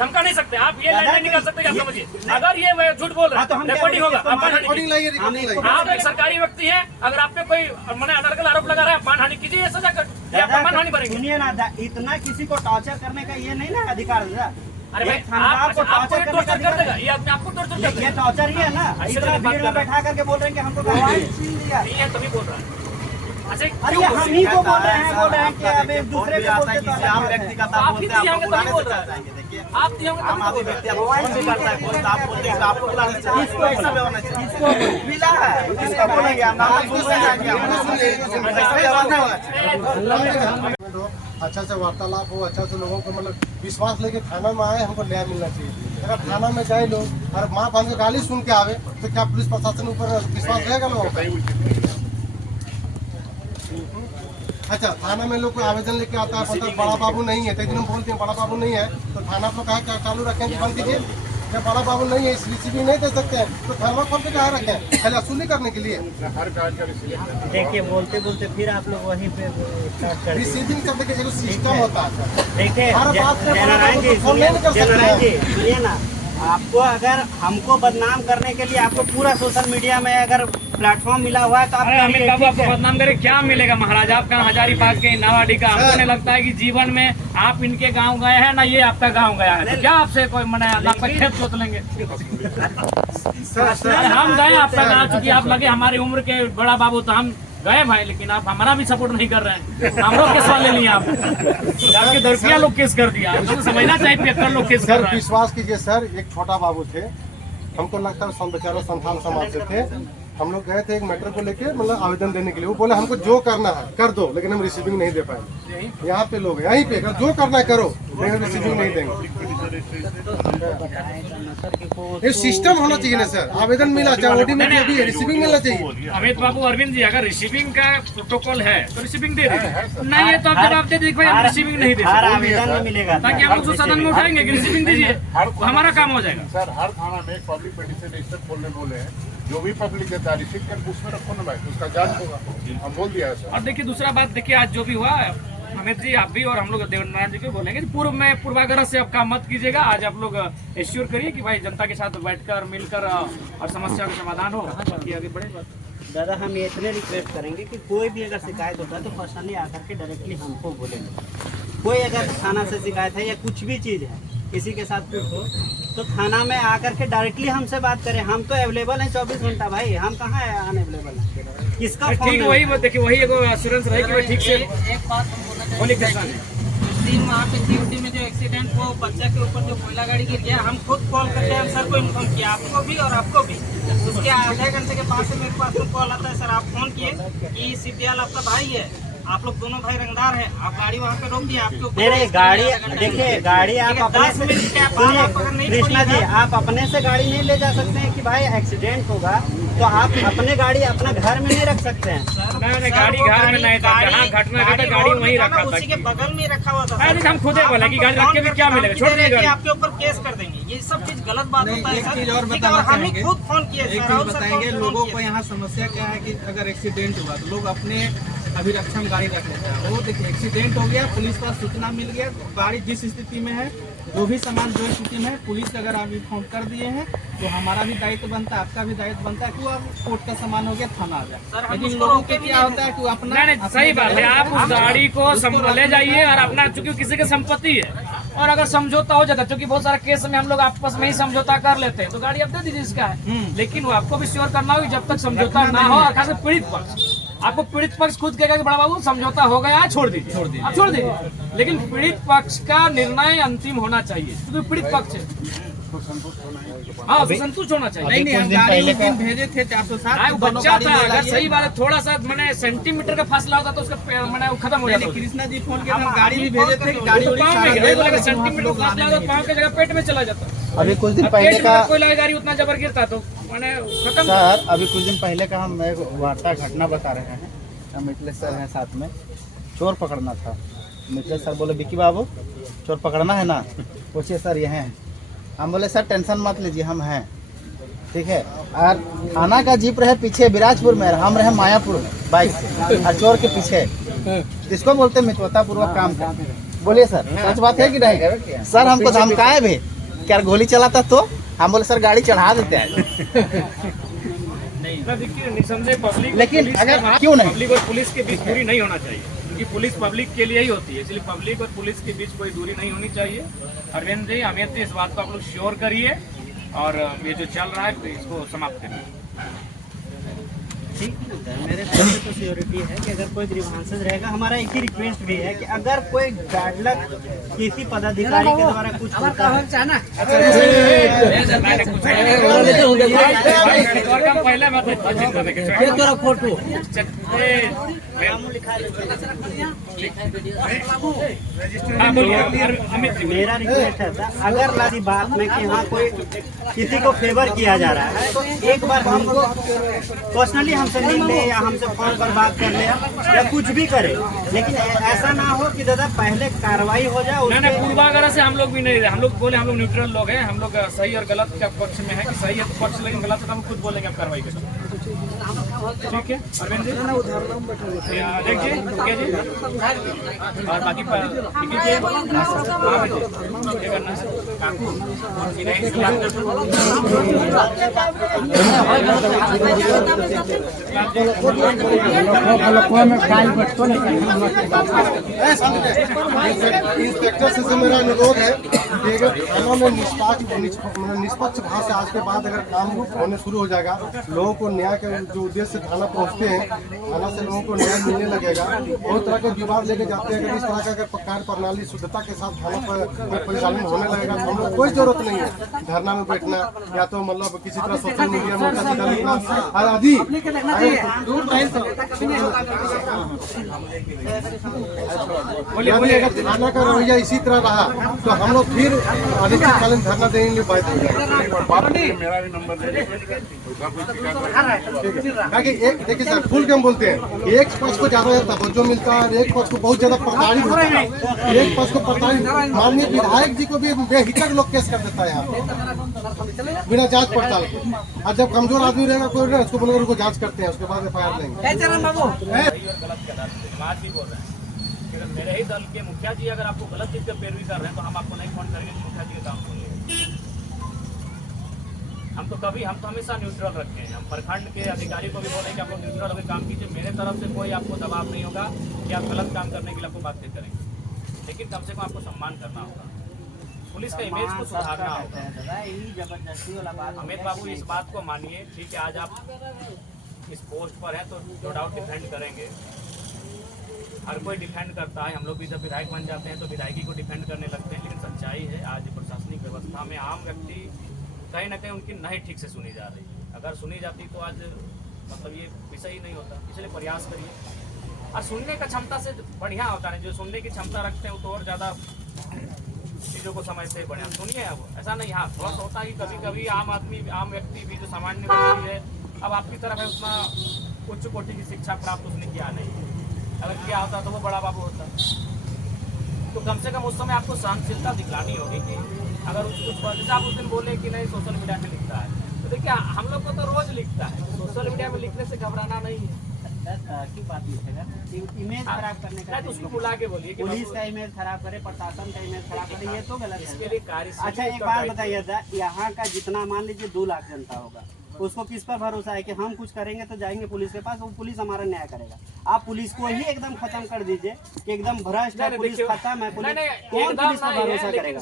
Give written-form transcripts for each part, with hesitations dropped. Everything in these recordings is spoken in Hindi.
धमका नहीं सकते आप, ये नहीं निकाल सकते क्या समझिए। अगर ये झूठ बोल रहे हैं रिकॉर्डिंग होगा। आप एक सरकारी व्यक्ति हैं, अगर आप पे कोई मैंने अनर्गल आरोप लगा रहा है, मानहानि कीजिए, सजा कर मानहानि भरेंगे। सुनिए ना, इतना किसी को टॉर्चर करने का ये नहीं ना अधिकार है। अरे भाई आपको टॉर्चर कर देगा ये आदमी, आपको टॉर्चर कर देगा। ये टॉर्चर ही है ना, इतना भीड़ में बैठा करके बोल रहे हैं कि हमको गवाही छीन लिया। नहीं है तभी बोल रहा है। अच्छा अरे हम ही को बोल रहे हैं कि अब एक दूसरे को बोलते तो आम व्यक्ति का आप ही दिए होंगे तभी बोल रहा है। देखिए आप दिए होंगे आम आदमी व्यक्ति आपको फोन भी करता है, फोन आप बोलते हैं आपको बुलाना चाहिए, इसको ऐसा भी होना चाहिए, इसको मिला है इसको बोलेंगे हम नाम बोल रहे हैं कि हम ऐसा व्यवहार नहीं होना चाहिए। अच्छा से वार्तालाप हो, अच्छा से लोगों को मतलब विश्वास लेके थाना में आए, हमको न्याय मिलना चाहिए। अगर थाना में जाए लोग और माँ बाप गाली सुन के आवे तो क्या पुलिस प्रशासन ऊपर विश्वास रहेगा लोगों का? अच्छा थाना में लोग कोई आवेदन लेके आता है, बोलता है बड़ा बाबू नहीं है, तो हम बोलते हैं बड़ा बाबू नहीं है तो थाना पर कहा क्या चालू रखें कि बंद कीजिए? जब बड़ा बाबू नहीं है, रिसीविंग नहीं दे सकते हैं तो थर्माकोल पे कहाँ रखें? पहले वसूली करने के लिए। देखिए बोलते बोलते फिर आप लोग वहीं पे स्टार्ट कर रिसीविंग करने के जो सिस्टम होता है, देखिए हर बात पे नारायण जी फोन नहीं कर सकते हैं। सुनिए ना, आपको अगर हमको बदनाम करने के लिए आपको पूरा सोशल मीडिया में अगर प्लेटफॉर्म मिला हुआ है तो आप अमित बाबू आपको बदनाम करे क्या मिलेगा? महाराज आपका हजारीबाग के नवाडी का, हमको नहीं लगता है कि जीवन में आप इनके गांव गए हैं ना ये आपका गांव गया है, तो क्या आपसे कोई मना आपका खेत जोत लेंगे? हम गए आपका गाँव, चूंकि आप लगे हमारी उम्र के बड़ा बाबू तो हम गए भाई, लेकिन आप हमारा भी सपोर्ट नहीं कर रहे हैं। हम लोग केस वाले नहीं, आप आपके दरपिया लोग केस कर दिया, हमको समझना चाहिए 75 लोग केस कर सर रहे हैं। विश्वास कीजिए सर, एक छोटा बाबू थे, हमको लगता है बेचारा संथाल समाज से थे। हम लोग गए थे एक मैटर को लेके मतलब आवेदन देने के लिए, वो बोले हमको जो करना है कर दो, लेकिन हम रिसीविंग नहीं दे पाए। यहाँ पे लोग यहीं पे अगर जो करना है करो, लेकिन रिसीविंग नहीं देंगे। ये सिस्टम होना चाहिए ना सर, आवेदन मिला चाहे ओडी में जो भी है, रिसीविंग मिलना चाहिए। अमित बाबू अरविंद जी, अगर रिसीविंग का प्रोटोकॉल है तो रिसीविंग दे दीजिए, नहीं है तो आप जवाब दे दीजिए भाई हम रिसीविंग नहीं दे हर सकते, आवेदन में मिलेगा ताकि हम लोग सदन में उठाएंगे कि रिसीविंग दीजिए, तो हमारा काम हो जाएगा। सर हर थाना में एक पब्लिक पिटीशन रजिस्टर खोलने बोले हैं, जो भी पब्लिक देता है रिसीव कर उसमें रखो ना भाई, उसका जांच होगा, हम बोल दिया है सर। और देखिए दूसरा बात, देखिए आज जो भी हुआ अमित जी, आप भी और हम लोग देवनारायण जी को बोलेंगे पूर्व में पूर्वाग्रह से अब काम मत कीजिएगा। आज आप लोग एश्योर करिए कि भाई जनता के साथ बैठकर मिलकर और समस्या का समाधान हो, बाकी आगे बढ़ेगा। दादा हम ये इतने रिक्वेस्ट करेंगे कि कोई भी अगर शिकायत होता है तो पर्सनली आकर के डायरेक्टली हमको बोलेंगे। कोई अगर थाना से शिकायत है या कुछ भी चीज़ है किसी के साथ कुछ हो तो थाना में आकर के डायरेक्टली हमसे बात करें। हम तो अवेलेबल हैं 24 घंटा भाई, हम कहाँ है अनअवेलेबल है? किसका ठीक वही देखिए वही एगो एश्योरेंस रहे कि ठीक से एक बात हम बोलना बोलिए चाहेंगे। उस दिन वहाँ पे सीओडी में जो एक्सीडेंट वो बच्चा के ऊपर जो कोयला गाड़ी गिर गया, हम खुद कॉल करके हम सर को इन्फॉर्म किया, आपको भी और आपको भी। उसके आधे घंटे के बाद से मेरे पास तो कॉल आता है, सर आप फोन किए कि सीपीएल आपका भाई है, आप लोग दोनों भाई रंगदार हैं, आप गाड़ी वहाँ पे रोक दिए, आपके ऊपर नहीं गाड़ी देखिए गाड़ी आप अपने से सुनिए कृष्णा जी, आप अपने से गाड़ी नहीं ले जा सकते हैं कि भाई एक्सीडेंट होगा तो आप अपने गाड़ी अपना घर में नहीं रख सकते हैं। नहीं गाड़ी घर में नहीं था, जहाँ घटना घटा गाड़ी वहीं रखा था, उसी के बगल में रखा हुआ था। अरे हम खुदे बोले कि गाड़ी रख के भी क्या मिलेगा, छोड़ दीजिए, आपके ऊपर केस कर देंगे, ये सब चीज गलत बात होता है। एक सर चीज और ठीक है, बताना और हम ही चाहेंगे, खुद फोन किए एक सर, चीज बताएंगे लोगों को। यहाँ समस्या क्या है कि अगर एक्सीडेंट हुआ तो लोग अपने अभिरक्षा में गाड़ी रख लेता है। वो देखिए एक्सीडेंट हो गया, पुलिस का सूचना मिल गया, गाड़ी जिस स्थिति में है जो भी सामान जो स्थिति में है पुलिस अगर आप इन्फॉर्म कर दिए हैं तो हमारा भी दायित्व बनता है, आपका भी दायित्व बनता है कि वो कोर्ट का सामान हो गया थाना आ जाए। लेकिन लोगों को क्या होता है कि अपना नहीं सही बात है, आप उस गाड़ी को ले जाइए और अपना, चूंकि किसी की संपत्ति है और अगर समझौता हो जाता है, क्योंकि बहुत सारे केस में हम लोग आपस में ही समझौता कर लेते हैं, तो गाड़ी आप दे दीजिए इसका है, लेकिन वो आपको भी श्योर करना होगा जब तक समझौता ना हो। और खास पीड़ित पक्ष, आपको पीड़ित पक्ष खुद कहेगा कि बड़ा बाबू समझौता हो गया, छोड़ दीजिए, आप छोड़ दीजिए, लेकिन पीड़ित पक्ष का निर्णय अंतिम होना चाहिए, क्योंकि पीड़ित पक्ष है, हाँ संतुष्ट होना चाहिए। नहीं हम गाड़ी उस दिन भेजे थे 407 बच्चा था, अगर सही बात है थोड़ा सा मैंने सेंटीमीटर का फासला होता तो उसका मैंने खत्म हो जाता। कृष्णा जी फोन किया था, गाड़ी भी भेजे थे, गाड़ी सेंटीमीटर का फासला होता पाँव की जगह पेट में चला जाता। अभी कुछ दिन पहले का कोई गाड़ी उतना जबर गिरता तो मैंने खत्म। सर अभी कुछ दिन पहले का हम एक वार्ता घटना बता रहे हैं, मिथिलेश सर हैं साथ में, चोर पकड़ना था। मिथिलेश सर बोले विक्की बाबू चोर पकड़ना है ना, पूछिए सर ये हैं। हम बोले सर टेंशन मत लीजिए हम हैं, ठीक है। और थाना का जीप रहे पीछे विराजपुर में, हम रहे मायापुर में बाइक से, और चोर के पीछे, इसको बोलते मित्रता पूर्वक काम कर। बोलिए सर सच बात है कि नहीं? सर हमको धमकाए भी क्या गोली चलाता तो हम बोले सर गाड़ी चढ़ा देते हैं। नहीं देखिए निसंदेह पब्लिक लेकिन पुलिस अगर का- क्यों नहीं? पब्लिक और पुलिस के बीच दूरी नहीं होना चाहिए, क्योंकि पुलिस पब्लिक के लिए ही होती है, इसलिए पब्लिक और पुलिस के बीच कोई दूरी नहीं होनी चाहिए। अरविंद जी, अमित जी, इस बात को आप लोग श्योर करिए और ये जो चल रहा है तो इसको समाप्त करिए। ठीक है सर, मेरे तरफ से तो सियोरिटी है कि अगर कोई ग्रीवांसेस रहेगा, हमारा एक ही रिक्वेस्ट भी है कि अगर कोई गाइडलाइन किसी पदाधिकारी के द्वारा कुछ होता है, पहले फोटो अमित जी, मेरा रिक्वेस्ट है सर, अगर लादी बात में कि हाँ कोई किसी को फेवर किया जा रहा है तो एक बार हमको पर्सनली हमसे मिल ले या हमसे फोन पर बात कर ले या कुछ भी करे, लेकिन ऐसा ना हो कि दादा पहले कार्रवाई हो जाए नहीं उसके पूर्वाग्रह से हम लोग भी नहीं रहे, हम लोग बोले हम लोग न्यूट्रल लोग हैं, हम लोग सही और गलत के पक्ष में है कि सही है तो पक्ष, लेकिन गलत है तो हम खुद बोलेंगे आप कार्रवाई करें। ठीक है अरविंद जी, देखिए ओके जी, और बाकी इंस्पेक्टर से मेरा अनुरोध है कि अगर थाना में निष्पक्ष भाव से आज के बाद अगर काम होने शुरू हो जाएगा, लोगों को न्याय के जो उद्देश्य से थाना पहुंचते हैं, थाना से लोगों को न्याय मिलने लगेगा। बहुत तरह के विवाद लेके जाते हैं, अगर इस तरह का अगर कार्य प्रणाली शुद्धता के साथ थाना पर परिचालन होने लगेगा तो हम लोग कोई जरूरत नहीं है धरना में बैठना या तो मतलब किसी तरह सोशल मीडिया में उल्टा सीधा लिखना आदि। यदि अगर थाना का रवैया इसी तरह रहा तो हम लोग फिर अनिश्चितकालीन धरना देने के लिए बाध्य हो जाएंगे। मेरा भी नंबर दे दीजिए। देखिए सर, फुल गेम बोलते हैं, एक पक्ष को ज्यादा तवज्जो मिलता है, एक पक्ष को बहुत ज्यादा प्रताड़ित होता है, एक पक्ष को प्रताड़ित। माननीय विधायक जी को भी बेहिचक लोग केस कर देता है यहाँ पे बिना जांच पड़ताल के। और जब कमजोर आदमी रहेगा कोई ना, उसको बोलेगा उनको जांच करते हैं, उसके बाद FIR लेंगे। अगर मेरे ही दल के मुखिया जी अगर आपको गलत चीज का पैरवी कर रहे हैं तो हम आपको नहीं फोन करेंगे कि मुखिया जी का काम सुनिए। हम तो हमेशा न्यूट्रल रखे हैं। हम प्रखंड के अधिकारी को भी बोले कि आप लोग न्यूट्रल होकर काम कीजिए, मेरे तरफ से कोई आपको दबाव नहीं होगा कि आप गलत काम करने के लिए आपको बातें करेंगे, लेकिन कम से कम आपको सम्मान करना होगा, पुलिस का इमेज को सुधारना होगा। जबरदस्ती वाला बात। अमित बाबू इस बात को मानिए, ठीक है, आज आप इस पोस्ट पर हैं तो नो डाउट डिफेंड करेंगे, हर कोई डिफेंड करता है। हम लोग भी जब विधायक बन जाते हैं तो विधायकी को डिफेंड करने लगते हैं, लेकिन सच्चाई है आज प्रशासनिक व्यवस्था में आम व्यक्ति कहीं ना कहीं उनकी नहीं ठीक से सुनी जा रही है। अगर सुनी जाती तो आज मतलब ये विषय ही नहीं होता, इसलिए प्रयास करिए। और सुनने का क्षमता से बढ़िया होता है, जो सुनने की क्षमता रखते हैं वो तो और ज़्यादा चीज़ों को समझते हैं, बढ़िया सुनिए। अब ऐसा नहीं, हाँ थोड़ा सा होता है कभी कभी आम आदमी, आम व्यक्ति भी जो सामान्य व्यक्ति है, अब आपकी तरफ है उतना उच्च कोटि की शिक्षा प्राप्त उसने किया नहीं, अगर किया होता तो वो बड़ा बाबू होता। तो कम से कम उस समय आपको सहनशीलता दिखलानी होगी कि अगर कुछ जैसे आप उस दिन बोले कि नहीं सोशल मीडिया में लिखता है, तो देखिए हम लोग को तो रोज लिखता है, सोशल मीडिया में लिखने से घबराना नहीं है। की बात लिखेगा, इमेज खराब करने का, तो उसको बुला के बोलिए कि पुलिस का इमेज खराब करे, प्रशासन का इमेज खराब करे, ये तो गलत इसके है। लिए कार्य। अच्छा एक बात बताइए था, यहाँ का जितना मान लीजिए 2 लाख जनता होगा, उसको किस पर भरोसा है कि हम कुछ करेंगे तो जाएंगे पुलिस के पास, वो पुलिस हमारा न्याय करेगा। आप पुलिस को ही एकदम खत्म कर दीजिए कि एकदम भ्रष्ट है, पुलिस खत्म है, पुलिस कौन पुलिस पर भरोसा करेगा?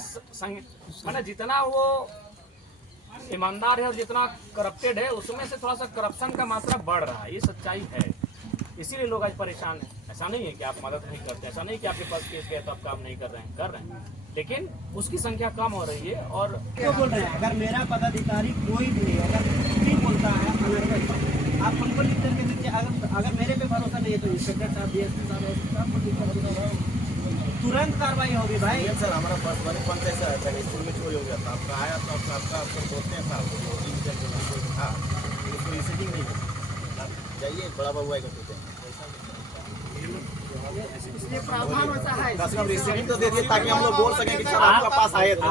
मैंने जितना वो ईमानदार है और जितना करप्टेड है, उसमें से थोड़ा सा करप्शन का मात्रा बढ़ रहा है, ये सच्चाई है, इसीलिए लोग आज परेशान हैं। ऐसा नहीं है कि आप मदद नहीं करते, ऐसा नहीं कि आपके पास केस गया तो आप काम नहीं कर रहे हैं, कर रहे हैं, लेकिन उसकी संख्या कम हो रही है। और क्यों बोल रहे हैं, अगर मेरा पदाधिकारी कोई भी अगर नहीं बोलता है अनर्गल, आप हमको लिख करके दीजिए। अगर मेरे पे भरोसा नहीं है तो इंस्पेक्टर साहब, DSP साहब, तुरंत कार्रवाई होगी भाई। सर हमारा पंच ऐसा है, स्कूल में चोरी हो गया था, आपका आया तो आपका अफसर बोलते हैं साहब हाँ उसको रिसीविंग नहीं है, जाइए बड़ा बाबू आएगा कहते हैं, इसलिए प्रावधान ऐसा है, रिसीविंग तो दे दिए ताकि हम लोग बोल सकें कि सर आपका पास आए थे।